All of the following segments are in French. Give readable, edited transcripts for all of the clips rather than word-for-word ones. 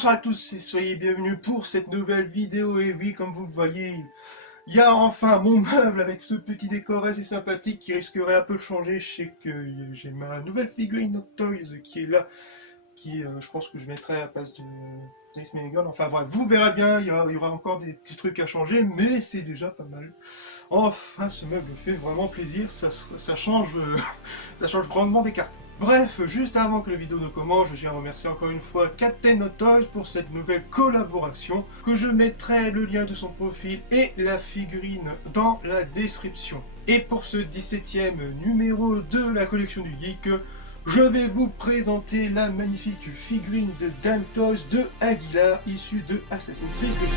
Bonsoir à tous et soyez bienvenus pour cette nouvelle vidéo. Et oui, comme vous le voyez, il y a enfin mon meuble avec ce petit décor assez sympathique qui risquerait un peu de changer. Je sais que j'ai ma nouvelle figurine Hot Toys qui est là, qui je pense que je mettrai à la place de Days Menegon. Enfin bref, vous verrez bien, il y aura encore des petits trucs à changer, mais c'est déjà pas mal. Enfin, ce meuble fait vraiment plaisir, ça change, ça change grandement des cartes. Bref, juste avant que la vidéo ne commence, je tiens à remercier encore une fois Captain Hot Toys pour cette nouvelle collaboration, que je mettrai le lien de son profil et la figurine dans la description. Et pour ce 17e numéro de la collection du Geek, je vais vous présenter la magnifique figurine de Damn Toys de Aguilar, issue de Assassin's Creed.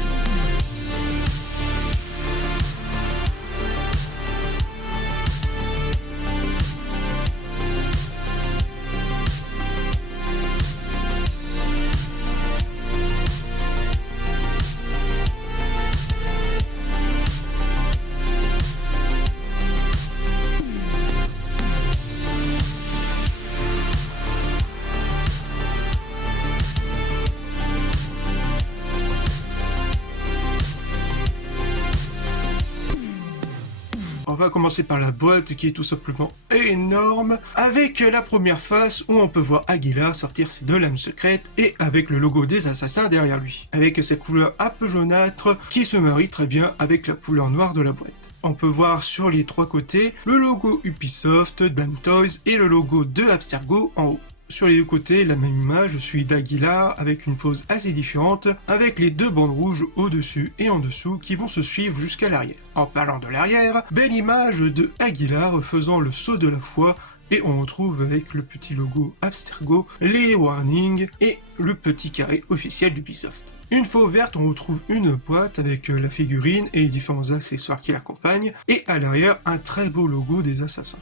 On va commencer par la boîte qui est tout simplement énorme, avec la première face où on peut voir Aguilar sortir ses deux lames secrètes et avec le logo des assassins derrière lui, avec ses couleurs un peu jaunâtres qui se marient très bien avec la couleur noire de la boîte. On peut voir sur les trois côtés le logo Ubisoft, Damn Toys et le logo de Abstergo en haut. Sur les deux côtés, la même image, suit d'Aguilar avec une pose assez différente, avec les deux bandes rouges au-dessus et en dessous qui vont se suivre jusqu'à l'arrière. En parlant de l'arrière, belle image de Aguilar faisant le saut de la foi, et on retrouve avec le petit logo Abstergo, les warnings et le petit carré officiel d'Ubisoft. Une fois ouverte, on retrouve une boîte avec la figurine et les différents accessoires qui l'accompagnent, et à l'arrière, un très beau logo des assassins.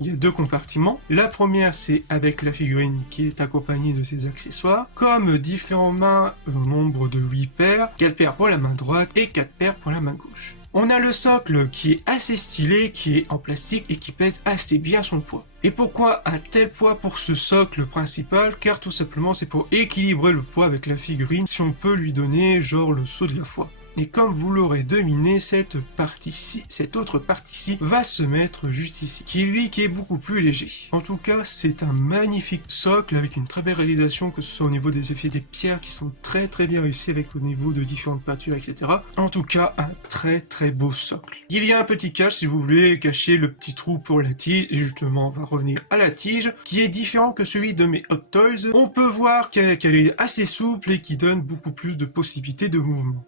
Il y a deux compartiments. La première, c'est avec la figurine qui est accompagnée de ses accessoires, comme différents mains au nombre de 8 paires, 4 paires pour la main droite et 4 paires pour la main gauche. On a le socle qui est assez stylé, qui est en plastique et qui pèse assez bien son poids. Et pourquoi un tel poids pour ce socle principal? Car tout simplement c'est pour équilibrer le poids avec la figurine, si on peut lui donner genre le saut de la foi. Et comme vous l'aurez deviné, cette autre partie-ci va se mettre juste ici, qui est beaucoup plus léger. En tout cas, c'est un magnifique socle avec une très belle réalisation, que ce soit au niveau des effets des pierres qui sont très bien réussis avec au niveau de différentes peintures, etc. En tout cas, un très beau socle. Il y a un petit cache si vous voulez cacher le petit trou pour la tige, et justement, on va revenir à la tige, qui est différent que celui de mes Hot Toys. On peut voir qu'elle est assez souple et qui donne beaucoup plus de possibilités de mouvement.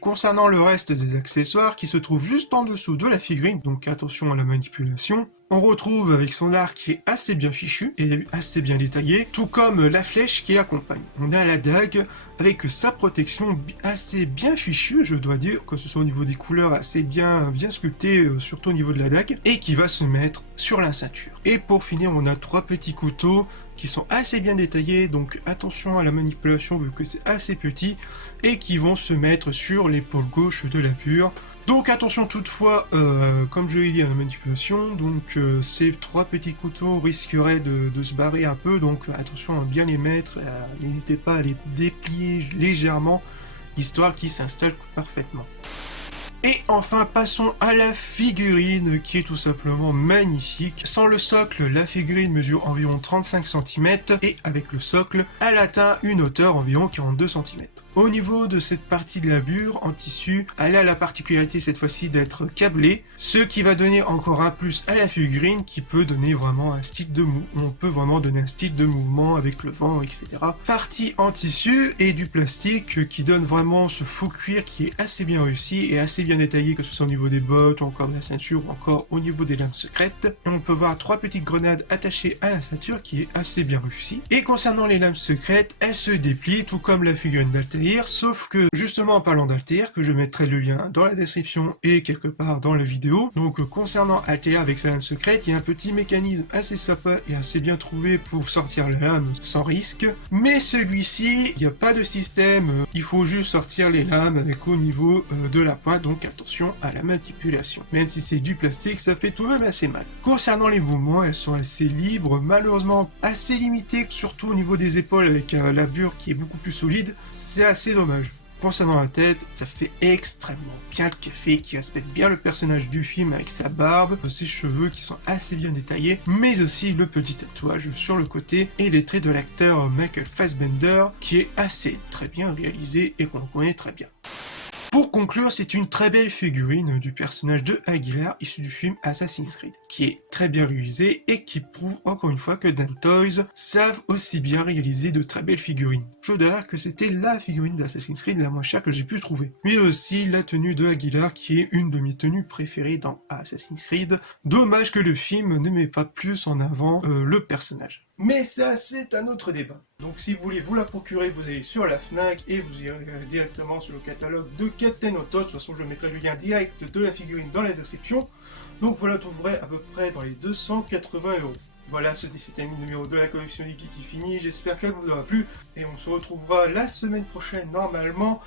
Concernant le reste des accessoires qui se trouvent juste en dessous de la figurine, donc attention à la manipulation, on retrouve avec son arc qui est assez bien fichu et assez bien détaillé, tout comme la flèche qui l'accompagne. On a la dague avec sa protection assez bien fichue, je dois dire, que ce soit au niveau des couleurs assez bien sculptées, surtout au niveau de la dague, et qui va se mettre sur la ceinture. Et pour finir, on a trois petits couteaux qui sont assez bien détaillés, donc attention à la manipulation vu que c'est assez petit, et qui vont se mettre sur l'épaule gauche de la pure. Donc attention toutefois, comme je l'ai dit à la manipulation, donc ces trois petits couteaux risqueraient de se barrer un peu, donc attention à bien les mettre, n'hésitez pas à les déplier légèrement, histoire qu'ils s'installent parfaitement. Et enfin, passons à la figurine qui est tout simplement magnifique. Sans le socle, la figurine mesure environ 35 cm et avec le socle, elle atteint une hauteur environ 42 cm. Au niveau de cette partie de la bure en tissu, elle a la particularité cette fois-ci d'être câblée, ce qui va donner encore un plus à la figurine qui peut donner vraiment un style de on peut vraiment donner un style de mouvement avec le vent, etc. Partie en tissu et du plastique qui donne vraiment ce faux cuir qui est assez bien réussi et assez bien détaillé, que ce soit au niveau des bottes ou encore de la ceinture ou encore au niveau des lames secrètes. Et on peut voir trois petites grenades attachées à la ceinture qui est assez bien réussie. Et concernant les lames secrètes, elles se déplient tout comme la figurine d'Altair Altair, sauf que justement en parlant d'Altair, que je mettrai le lien dans la description et quelque part dans la vidéo, donc concernant Altair avec sa lame secrète, il y a un petit mécanisme assez sympa et assez bien trouvé pour sortir la lame sans risque, mais celui-ci, il n'y a pas de système, il faut juste sortir les lames avec au niveau de la pointe, donc attention à la manipulation. Même si c'est du plastique, ça fait tout de même assez mal. Concernant les mouvements, elles sont assez libres, malheureusement assez limitées, surtout au niveau des épaules avec la bure qui est beaucoup plus solide, c'est assez dommage. Concernant la tête, ça fait extrêmement bien le café, qui respecte bien le personnage du film avec sa barbe, ses cheveux qui sont assez bien détaillés, mais aussi le petit tatouage sur le côté et les traits de l'acteur Michael Fassbender, qui est assez très bien réalisé et qu'on connaît très bien. Pour conclure, c'est une très belle figurine du personnage de Aguilar issu du film Assassin's Creed, qui est très bien réalisé et qui prouve encore une fois que Dan Toys savent aussi bien réaliser de très belles figurines. Je dois dire que c'était la figurine d'Assassin's Creed la moins chère que j'ai pu trouver. Mais aussi la tenue de Aguilar qui est une de mes tenues préférées dans Assassin's Creed. Dommage que le film ne met pas plus en avant le personnage. Mais ça, c'est un autre débat. Donc si vous voulez vous la procurer, vous allez sur la Fnac et vous irez directement sur le catalogue de Captain Autos. De toute façon, je mettrai le lien direct de la figurine dans la description. Donc vous la trouverez à peu près dans les 280 €. Voilà, c'était le numéro de la collection Geeky qui finit. J'espère qu'elle vous aura plu. Et on se retrouvera la semaine prochaine, normalement,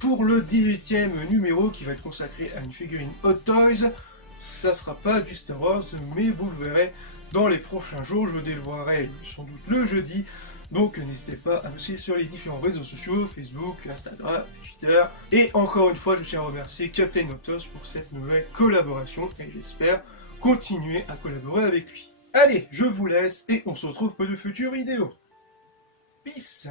pour le 18e numéro qui va être consacré à une figurine Hot Toys. Ça sera pas du Star Wars, mais vous le verrez dans les prochains jours. Je dévoilerai sans doute le jeudi. Donc n'hésitez pas à me suivre sur les différents réseaux sociaux, Facebook, Instagram, Twitter. Et encore une fois, je tiens à remercier Captain Autos pour cette nouvelle collaboration et j'espère continuer à collaborer avec lui. Allez, je vous laisse et on se retrouve pour de futures vidéos. Peace!